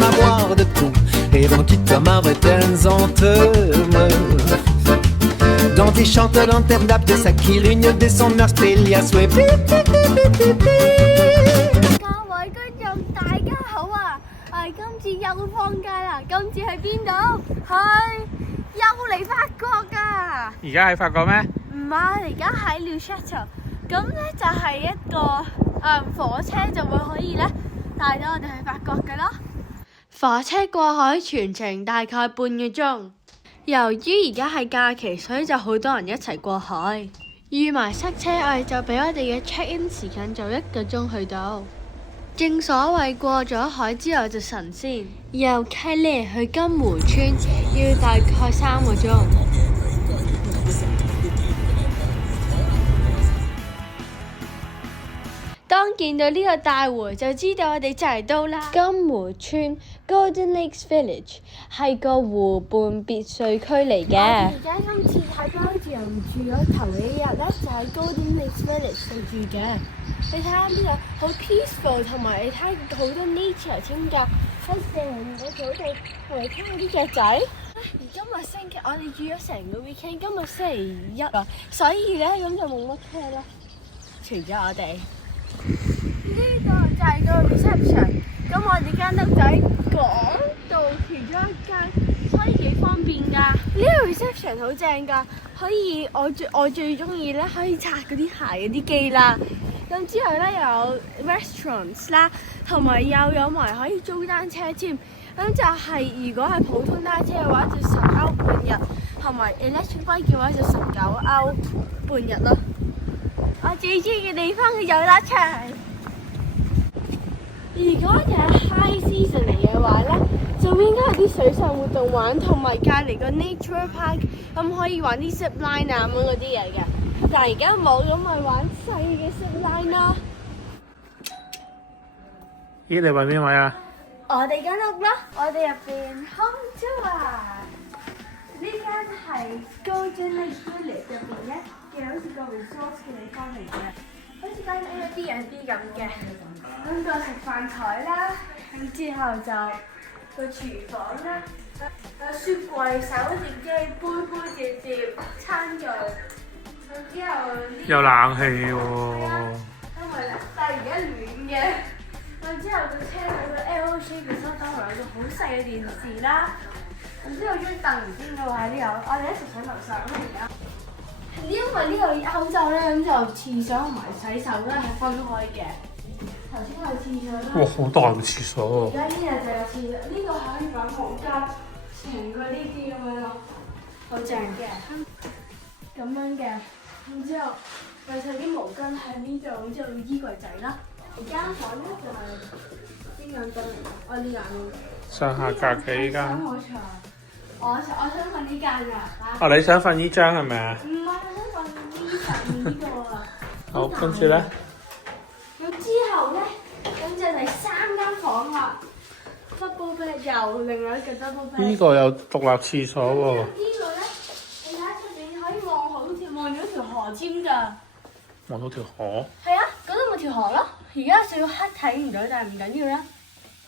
avoir de tout et remplis comme un Dans des chanteurs lanterne de sa qui l'une de son Australia soit 各位觀眾大家好啊！我哋今次又放假啦，今次去邊度？又嚟法國㗎！而家喺法國咩？唔係，而家喺 Le Château。咁咧就係一個火車就會可以咧帶到我哋去法國嘅咯。火車過海全程大概半個鐘。由於而家係假期，所以就好多人一齊過海。預埋塞車，我哋就俾我哋嘅 check-in 時間就1個鐘去到。正所謂過咗海之後就神仙。由溪咧去金湖村要大概3個鐘。當見到呢個大湖，就知道我哋就嚟到啦。金湖村 Golden Lakes Village 係個湖畔別墅區嚟嘅。而家今次睇到好似人住咗頭幾日咧，就喺 Golden Lakes Village 度住嘅。你睇下呢度好 peaceful， 同埋你睇好多 nature 添㗎，好成個草地，同埋聽下啲雀仔。而今日星期，我哋住咗成個 weekend， 今日星期一啊，所以咧咁就冇乜車啦，除咗我哋。呢個就係個 reception， 咁我哋間屋仔嗰度其中一間，所以幾方便㗎。呢個 reception 好正㗎，可以我最中意咧，可以擦嗰啲鞋嗰啲機啦。咁之後咧又有 restaurants 啦，同埋又有埋可以租單車添。咁就係如果係普通單車嘅話，就10歐半日，同埋 electric bike 嘅話就19歐半日咯。我最中意嘅地方係遊樂場。如果就係 high season 嚟嘅話咧，就應該有啲水上活動玩，同埋隔離個 nature park， 咁可以玩啲 zip line 啊咁嗰啲嘢嘅。但係而家冇，咁咪玩細嘅 zip line 咯。咦，你揾邊位啊？我哋間屋啦，我哋入邊 home tour 啊！呢間係 Golden Lakes Village 入邊咧嘅，好似個 resort 嘅地方嚟嘅，好似間 Airbnb 咁嘅。咁個食飯台啦，咁之後就個廚房啦，有雪櫃、手電機、杯碟、餐具，咁之後有冷氣喎。因為咧，但係而家暖嘅。咁之後個車有個 L shape 嘅收燈，有個好細嘅電視啦。咁之後張凳唔知點解會喺呢度，我哋一直上樓上啦而家。因為呢個歐洲咧，咁就廁所同埋洗手咧係分開嘅。頭先係廁所啦。哇，好大個廁所喎！而家呢度就有廁所，呢個可以擺毛巾，成個呢啲咁樣咯，好正嘅。咁樣嘅，咁之後擺晒啲毛巾喺呢度，咁之後衣櫃仔啦。而間房咧就係邊兩間嚟？我呢間。上下格嘅呢間。我想瞓呢間㗎。你想瞓呢張係咪啊？唔係，我想瞓上面呢個啊。好，跟住咧。咁之後咧，咁就第3間房啦。double bed 又另外一個 double bed。呢個有獨立廁所喎。呢個咧，你睇出邊可以望好似望咗條河添㗎。望到條河。係啊，嗰度咪條河咯。而家少黑睇唔到，但係唔緊要啦。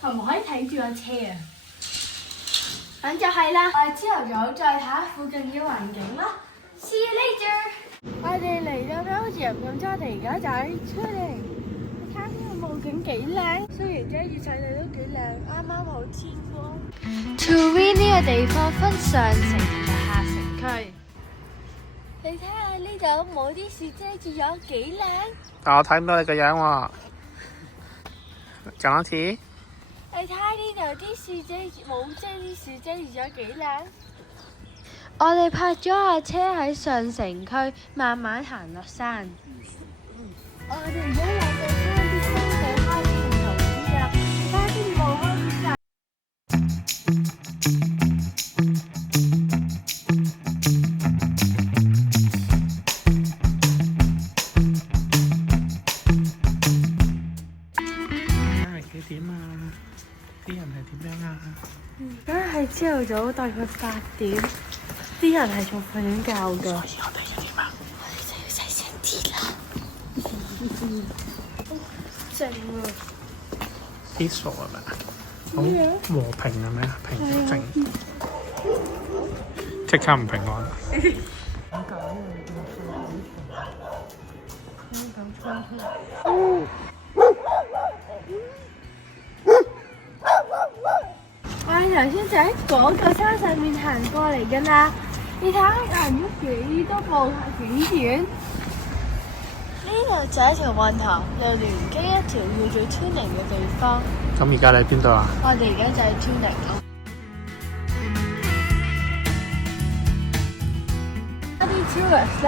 同埋可以睇住個車啊。咁就係啦。我哋朝頭早再睇下附近嘅環境啦。See you later。我哋嚟到 Belgium，咁即係我哋而家就喺出嚟。你睇呢個佈景幾靚，雖然遮住晒你都幾靚，啱啱好天光。Turin 呢個地方分上城同下城區。你睇下呢度冇啲樹遮住咗幾靚。但我睇唔到你個樣喎。講一次。你睇下呢度啲樹遮冇遮啲樹遮住咗幾靚。我哋泊咗下車喺上城區，慢慢行落山。我哋而家嚟到山啲山嘅開始投資啦，山啲冇開始啦。幾點啊？啲人係點樣啊？而家係朝頭早大概8點，啲人係仲瞓緊覺㗎。所以我哋要點啊？我哋就要細聲啲啦。正啊！啲傻係咪啊？好和平係咪啊？平靜，即刻唔平安。我哋頭先就喺嗰個山上面行過嚟㗎啦，你睇下行咗幾多步，幾遠？呢度就係一條運河，又連經一條叫做 Tuning 嘅地方。咁而家你喺邊度啊？我哋而家就係 Tuning 咯。啲 tourist 咧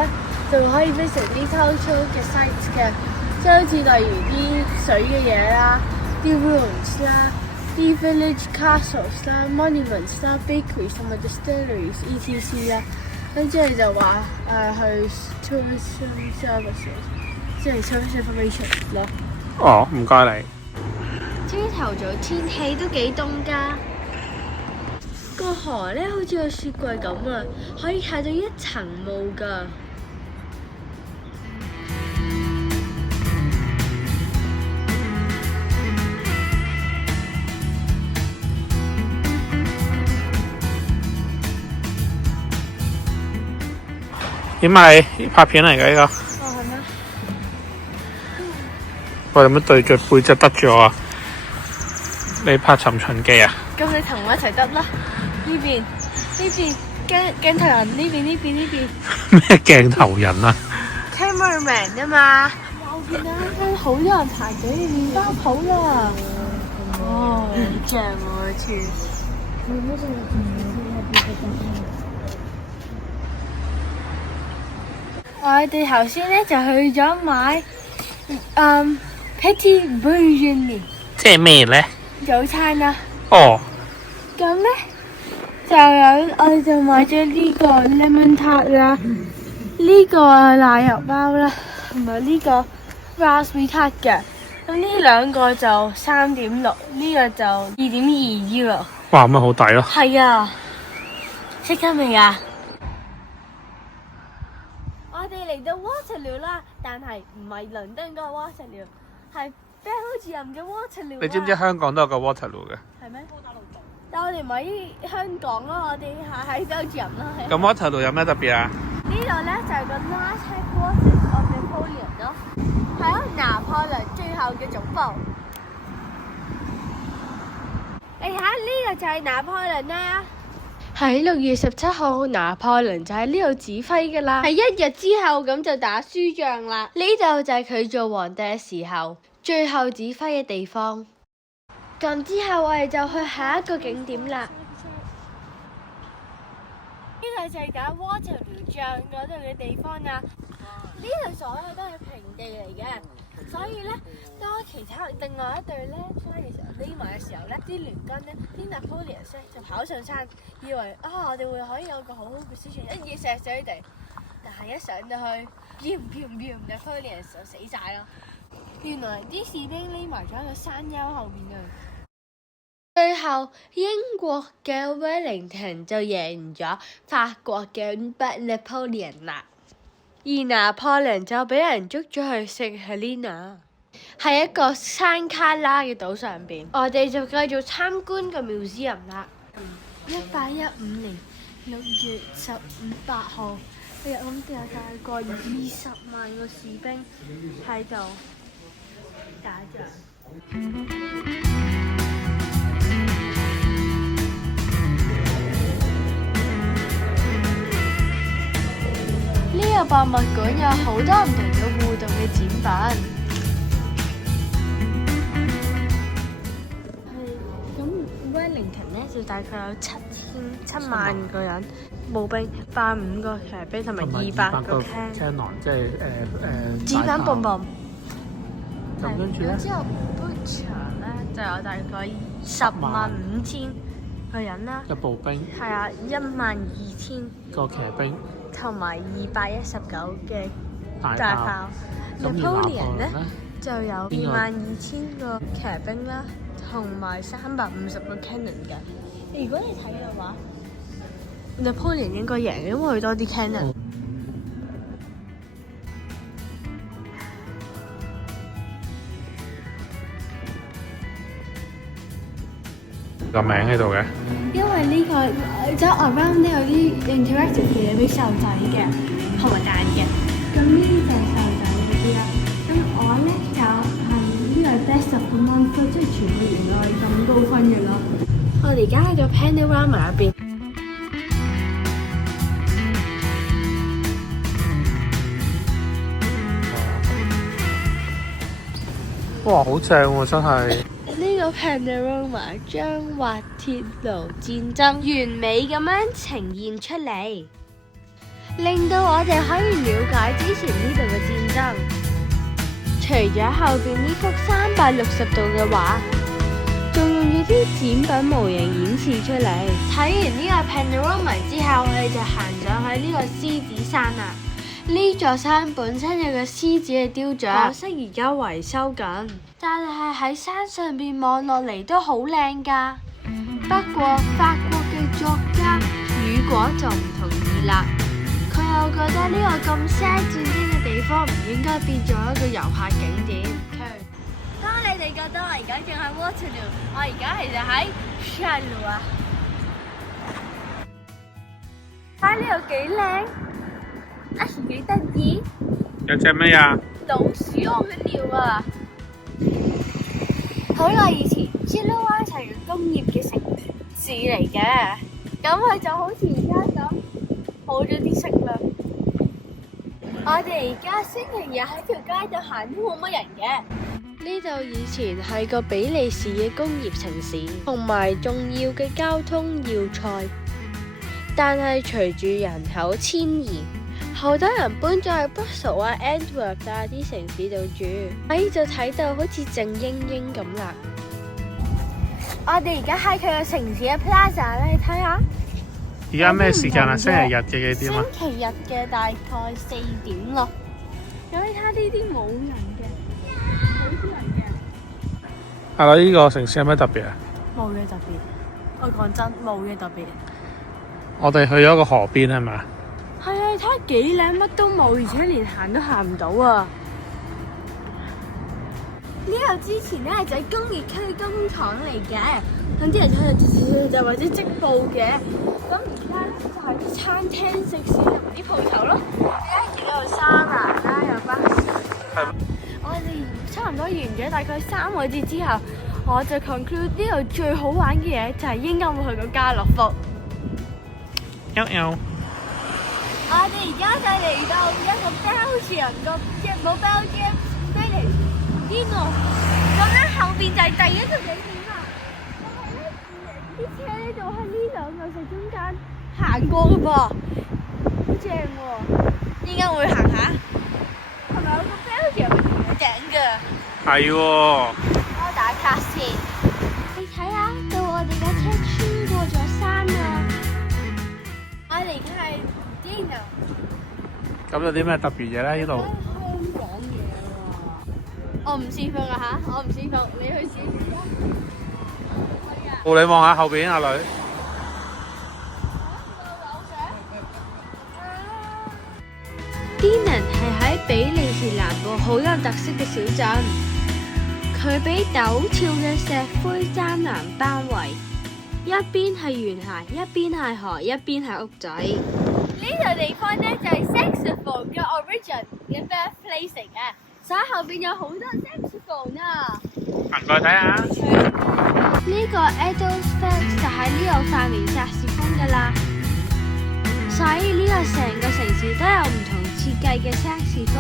就可以 visit 啲 cultural 嘅 sites 嘅，即係好似例如啲水嘅嘢啦，啲 ruins 啦。啲 village castles 啦、monuments 啦、bakeries 同埋 distilleries etc 啦，跟住就話去 tourism services， 即係 service information 咯。哦，唔該你。朝頭早天氣都幾凍㗎，個河咧好似個雪櫃咁啊，可以睇到一層霧㗎。點啊你？拍片嚟嘅呢個？哦，係咩？我哋乜對著背脊得住我啊？你拍尋秦記啊？咁你同我一齊得啦。呢邊鏡頭人，呢邊。咩鏡頭人啊 ？Cameraman 啊嘛。我見到好多人排隊麵包鋪啦。哦，好正喎！呢次。我哋頭先咧就去咗買Petit Déjeuner， 即係咩咧？早餐啦。哦。咁咧我哋就買咗呢個 lemon tart 啦，呢個奶油包啦，同埋呢個 raspberry tart 嘅。咁呢兩個就3.6，呢個就2.2 euro。哇，咁咪好抵咯！係啊，識得未啊？我哋嚟到 Waterloo 啦，但係唔係倫敦嗰個 Waterloo， 係 Belgium 嘅 Waterloo。你知唔知香港都有個 Waterloo 嘅？係咩？但我哋唔喺香港咯，我哋係喺 Belgium 咯。咁 Waterloo 有咩特別啊？呢度咧就係個 last headquarters of Napoleon 咯，係啊，拿破崙最後嘅總部。你睇下呢個就係拿破崙啦。喺6月17號，拿破崙就喺呢度指揮㗎啦。係1日之後咁就打輸仗啦。呢度就係佢做皇帝嘅時候最後指揮嘅地方。咁之後我哋就去下一個景點啦。呢度就係打 Waterloo 仗嗰度嘅地方啊。呢度所有都係平地嚟嘅，所以咧當另外一隊咧翻嘅時候匿埋嘅時候咧，啲聯軍咧啲 Napoleon 咧就跑上山，以為我哋會可以有個好好嘅 position，一嘢射死佢哋。但係一上到去，Napoleon 就死晒咯。原來啲士兵匿埋咗喺個山丘後面啊！最後英國嘅 Wellington 就贏咗法國嘅 Napoleon 啦，而拿破崙就俾人捉咗去聖 Helena， 喺一個山卡拉嘅島上邊。我哋就繼續參觀個 museum 啦。1815年6月8號，咁有大概20萬個士兵喺度打仗。呢個博物館有好多唔同嘅互動嘅展品。咁 Wellington 咧就大概有7萬個人步兵，85個騎兵同埋200個 cannon， 即係子彈bomb bomb。咁跟住咧，之後 Butcher 咧就有大概105000個人啦。嘅步兵。係啊，12000個騎兵。同埋219嘅大炮。Napoleon 咧就有22000個騎兵啦，同埋350個 cannon 嘅。如果你睇嘅話 ，Napoleon 應該贏，因為佢多啲 cannon。個名喺度嘅。因為呢、個即係 around 呢有啲 interactive 嘅嘢俾細路仔嘅，同埋大人嘅。咁呢啲就係細路仔嗰啲啦。咁我咧就係呢個 best of the month，即係全部原來咁高分嘅咯。我哋而家喺個 Panorama 入邊。哇，好正喎！真係呢個 Panorama 將滑鐵盧戰爭完美咁樣呈現出嚟，令到我哋可以了解之前呢度嘅戰爭。除咗後邊呢幅360度嘅畫，仲用咗啲展品模型演示出嚟。睇完呢個 Panorama 之後，我哋就行上去呢個獅子山啦。呢座山本身有個獅子嘅雕像，可惜而家維修緊，但係喺山上邊望落嚟都好靚㗎。不過法國嘅作家雨果就唔同意啦，佢又覺得呢個咁 sad 戰爭嘅地方唔應該變做一個遊客景點。當你哋覺得我而家仲喺 Waterloo， 我而家其實喺 Charleroi 啊。睇呢度幾靚！啊，幾得意！有隻咩啊？老鼠屙嘅尿啊！好耐以前 Charleroi 係個工業嘅城市嚟嘅，咁佢就好似而家咁冇咗啲色啦。我哋而家星期日喺條街度行都冇乜人嘅。呢度以前係個比利時嘅工業城市，同埋重要嘅交通要塞，但係隨住人口遷移，好多人搬咗去 Brussels 啊、Antwerp 啊啲城市度住，所以就睇到好似靜英英咁啦。我哋而家喺佢個城市嘅 Plaza 咧，你睇下。而家咩時間啊？星期日嘅幾點啊？星期日嘅大概4點咯。有你睇下呢啲冇人嘅，好少人嘅。係啦，呢個城市有咩特別啊？冇嘢特別，我講真冇嘢特別。我哋去咗個河邊係咪？係啊，你睇下幾靚，乜都冇，而且連行都行唔到啊！呢度之前咧就係工業區工廠嚟嘅，咁啲人就或者織布嘅。咁而家咧就係啲餐廳、食肆同埋啲鋪頭咯。而家見到有沙欄啦，有巴士。係。我哋差唔多完咗，大概3個節之後，我就 conclude 呢度最好玩嘅嘢就係應該會去個家樂福。我哋而家就嚟到一個 Belgium 個即係冇 Belgium Village 呢度，咁咧後邊就係第一個景點啦。但係咧啲車咧就喺呢兩嚿石中間行過嘅噃，好正喎！應該會行下，係咪有個 Belgium 嘅頂㗎？係喎。我打卡先，你睇下，到我哋架車穿過咗山啦。我哋而家係。咁有啲咩特別嘢咧？呢度香港嘢喎，我唔試服啊嚇，我唔試服，你去試試啦。你望下後邊阿女。Dinan 係喺比利時南部好有特色嘅小鎮，佢俾陡峭嘅石灰山岩包圍，一邊係懸崖，一邊係河，一邊係屋仔。呢個地方咧就係 saxophone 嘅 origin 嘅 birthplace 嚟嘅，所以後邊有好多 saxophone 啊。行過去睇下。呢個 Adolf Fels 就喺呢度發明薩士風噶啦，所以呢個成個城市都有唔同設計嘅薩士風，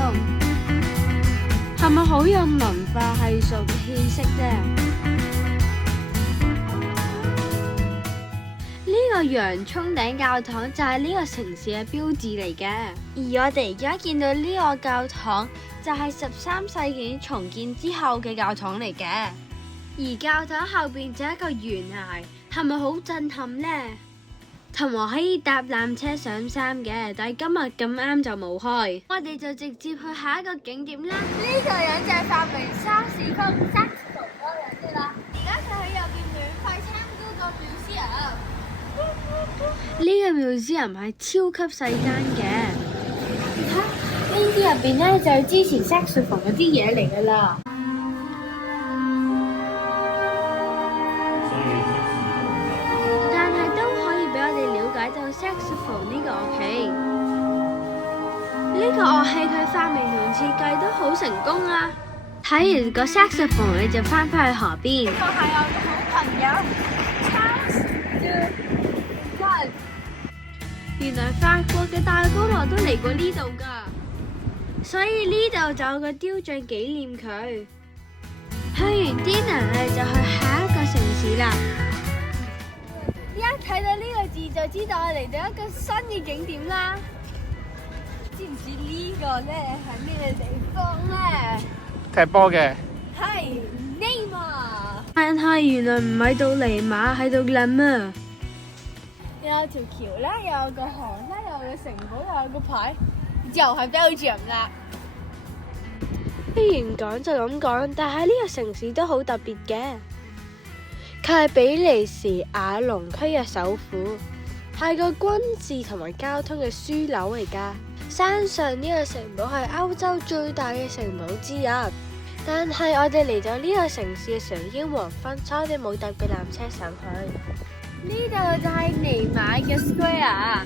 係咪好有文化藝術嘅氣息啫？呢個洋葱頂教堂就係呢個城市嘅標誌嚟嘅，而我哋而家見到呢個教堂就係13世紀重建之後嘅教堂嚟嘅，而教堂後邊就係一個懸崖，係咪好震撼呢？同埋可以搭纜車上山嘅，但係今日咁啱就冇開，我哋就直接去下一個景點啦。呢個人就係發明莎士風 saxophone 嗰個人啫啦，而家就喺入邊免費參觀個 museum。呢個 museum 係超級細間嘅，你睇呢啲入邊咧就係之前 saxophone 嗰啲嘢嚟噶啦。設計都好成功啊！睇完個 saxophone 你就翻返去河邊。呢個係我嘅好朋友 Charles。原來法國嘅戴高樂都嚟過呢度㗎，所以呢度就有個雕像紀念佢。去完 dinner 我哋就去下一個城市啦。一睇到呢個字就知道我嚟到一個新嘅景點啦。知唔知呢個咧係咩地方咧？踢波嘅。係尼馬。但係原來唔喺度尼馬，喺度諗啊！有條橋啦，又有個河啦，又有個城堡，又有個牌，又係 Belgium 啦。雖然講就咁講，但係呢個城市都好特別嘅。佢係比利時瓦隆區嘅首府，係個軍事同埋交通嘅樞紐嚟㗎。山上呢個城堡係歐洲最大嘅城堡之一，但係我哋嚟到呢個城市嘅時候已經黃昏，所以我哋冇搭個纜車上去。呢度就係尼馬嘅 Square。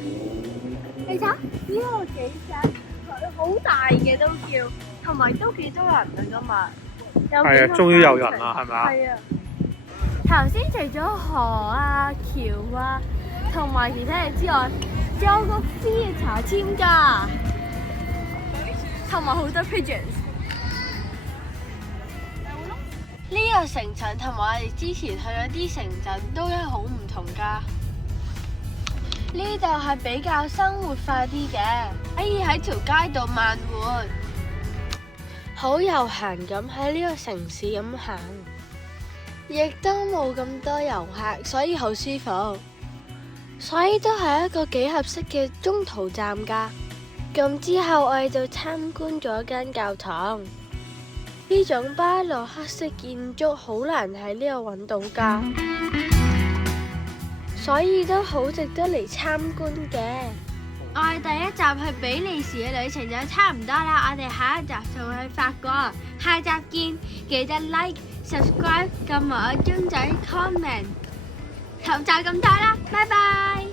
你睇呢個幾正，佢好大嘅都叫，同埋都幾多人啊今日。係啊，終於有人啦，係咪啊？係啊。頭先除咗河啊、橋啊，同埋其他嘢之外，仲有個 theatre 添㗎，同埋好多 pigeons。呢個城鎮同埋我哋之前去咗啲城鎮都係好唔同㗎。呢度係比較生活化啲嘅，可以喺條街度慢活，好悠閒咁喺呢個城市咁行，亦都冇咁多遊客，所以好舒服。所以都係一個幾合適嘅中途站㗎。咁之後我哋就參觀咗間教堂。呢種巴洛克式建築好難喺呢度揾到㗎，所以都好值得嚟參觀嘅。我哋第一集去比利時嘅旅程就差唔多啦，我哋下一集就會去法國，下集見，記得 like、subscribe、撳埋個鐘仔、comment，頭就咁多啦，拜拜。